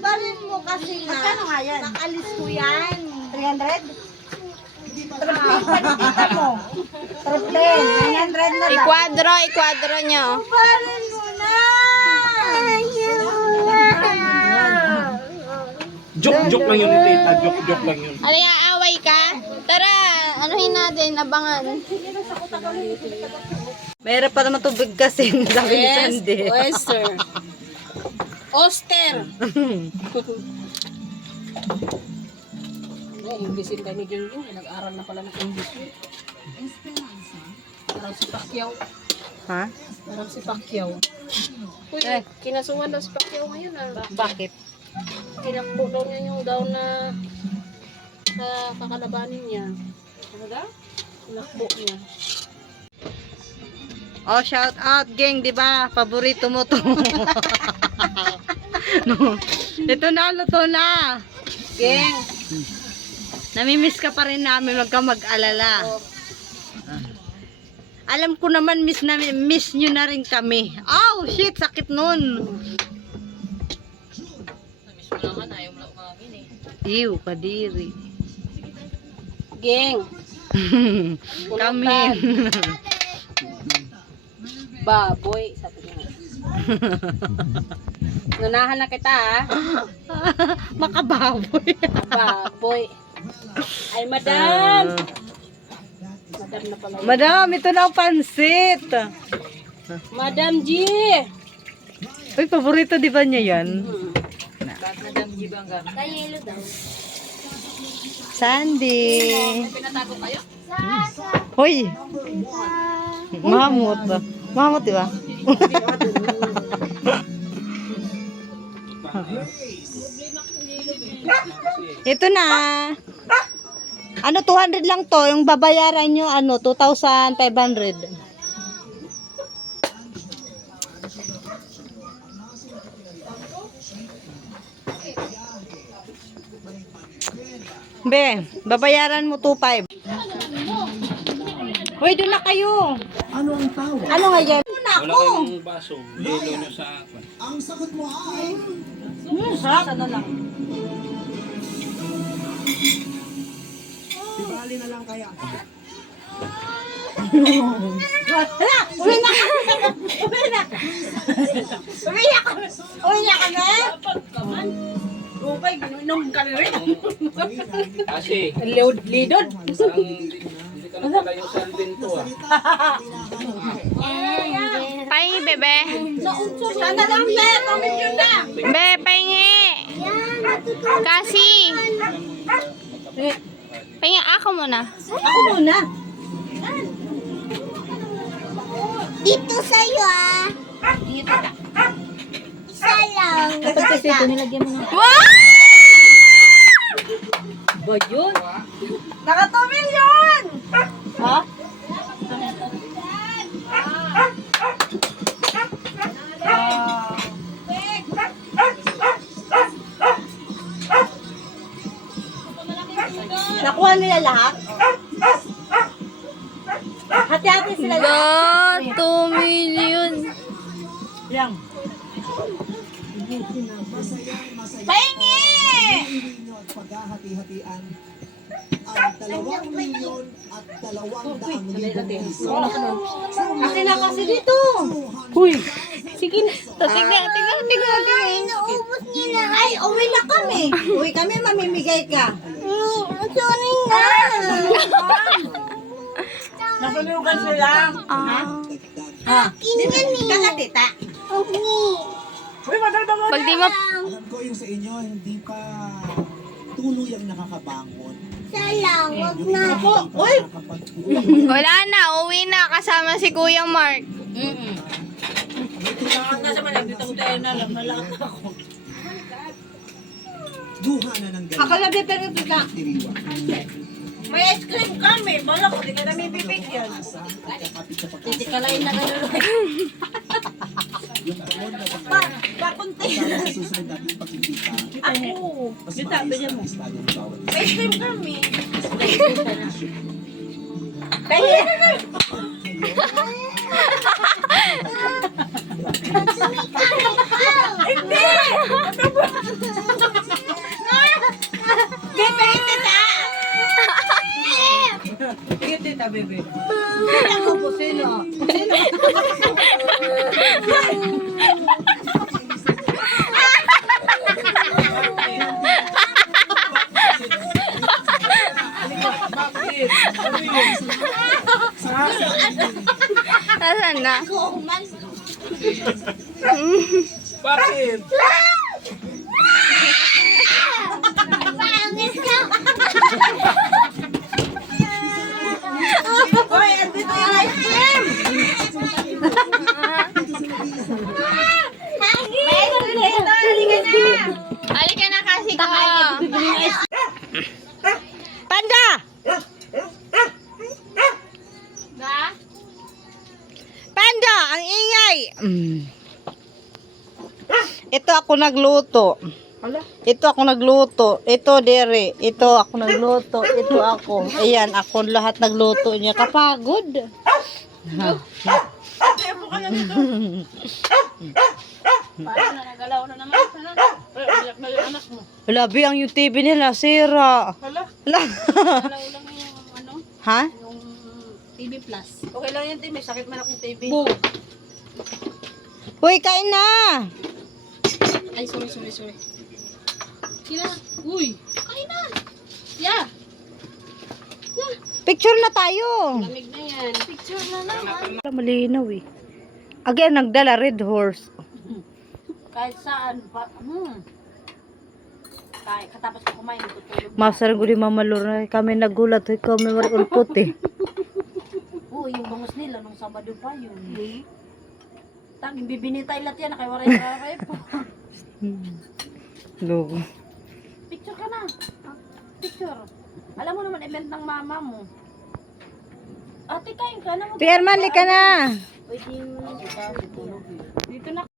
Pabarin mo kasi nga. Magkano nga yan? Nakalis ko yan. 300? Tripling pa ni tita mo. Tripling. 900 na lang. Ikwadro nyo. Pabarin mo na. Joke lang yun, tita. Joke lang yun. Ano yung aaway ka? Tara, anuhin natin, abangan. Mayroon pa naman tubig kasi. Sabi ni Sandy. Oyster. Oster. Inglesin ka ni Gingging. Nag-aral na pala ng English. Parang si Pacquiao. Ha? Parang si Pacquiao. Uy, kinasuhan daw si Pacquiao ngayon ah. Bakit? Tinakbo daw niya yung daw na kakalabanin niya. Ano daw? Tinakbo niya. Oh, shout out, gang, di ba? Paborito mo to. No. Ito na, luto na. Gang! Namimiss ka pa rin namin, wag ka mag-alala. Alam ko naman, miss nyo na rin kami. Oh, shit, sakit nun. Ew, kadiri. Gang! Kami. Baboy, sabi niya. Nanahan na kita ah. Makababoy. Baboy. Ay, madam! Madam na pala. Madam, ito na ang pansit. Madam G! Uy, paborito di ba niya yan? Kayelo daw. Sandy. Pinatago kayo? Hoy. Mamut. Mamut di ba? Ito na. Ano, 200 lang to. Yung babayaran nyo, ano, 2,500. Be, babayaran mo 2,500. Hoy, doon na kayo. Ano ang tawag? Ano nga yan? Doon Wala ako. kayong baso. Lilo nyo sa akin. Ang sagot mo ay... Sarap. Sana lang. Ibali na lang kaya. Hala, uwi na ka. Uwi na. Uwi na ka. Uwi na ka na. Rupay, ginom ka rin. Kasi, Lidod. hindi ka na pala yung sandin to ah. Pahingi, bebe. Sana lang, be. Comment yun na. Be, pahingi. Kasi. Pahingi, ako muna. Ako muna. Dito sa'yo ah. Dito ka. Isa lang. Kapag kasi ito nilagyan mo nga. Wow! Ba yun? Naka 2 million! Ha? Nakuha nila lahat? Hati-hati sila lahat. 2 million. Yang. Pahingi! Ninyo at paghahati-hatian ang 2 milyon at 200,000 piso. Kasi na kasi dito. Uy. Sige na. Tingnan. Naubos niya na. Ay, uwi na kami. Uwi kami, mamimigay ka. Sorry nga. Nasulugan sila. Ha? Kinyan eh. Kakatita. Okay. Pag di mo... Alam ko yung sa inyo, hindi pa tuluyang nakakabangon. Salang, wag na. Ako, uy! Wala na. Uwi na. Kasama si Kuya Mark. Duha na ng galing. Akalabi pero kita. Tiriwa. May ice cream kami. Bala ko, di ka namin bibigyan. Asa at kakapit sa Titikalain na kayo. yung pangon na Pakunti. sa susunod natin pagkikita. Ako. Mas Kita, maayos bigyan mo. ang estado ng bawat May ice cream kami. Kaya. Hindi! Nasaan na? Bakit? Halika na kasi ko. Panda! Ba? Panda! Ang ingay! Ito ako nagluto. Ito ako nagluto. Ito dere. Ito ako nagluto. Ito ako. Ayan, ako lahat nagluto niya. Kapagod. Ha. Paano na nagalaw na naman? Iyak na yung anak mo. Wala, Bi, ang yung TV nila, sira. Hala, Wala. galaw lang yung ano, Ha? yung TV Plus. Okay lang yan, Tim. May sakit man akong TV. Boom! Uy, kain na! Ay, sorry. Kina, uy! Kain na! Yeah! Picture na tayo. Lamig na yan. Picture na naman. Malinaw eh. Again, nagdala red horse. Kahit saan. Kahit katapos ko kumain, tutulog. Masarang ko di mamalur na kami nagulat. Hoy, kami marunpot eh. Oo, yung bangus nila nung Sabado pa yun. Tanging bibinitay lahat yan. Nakaiwaray-waray po. Logo. Picture ka na. Picture. Alam mo naman, event ng mama mo. Ate, kain ka na. Pierman, ka na. Pwede yung tutulog. Dito na.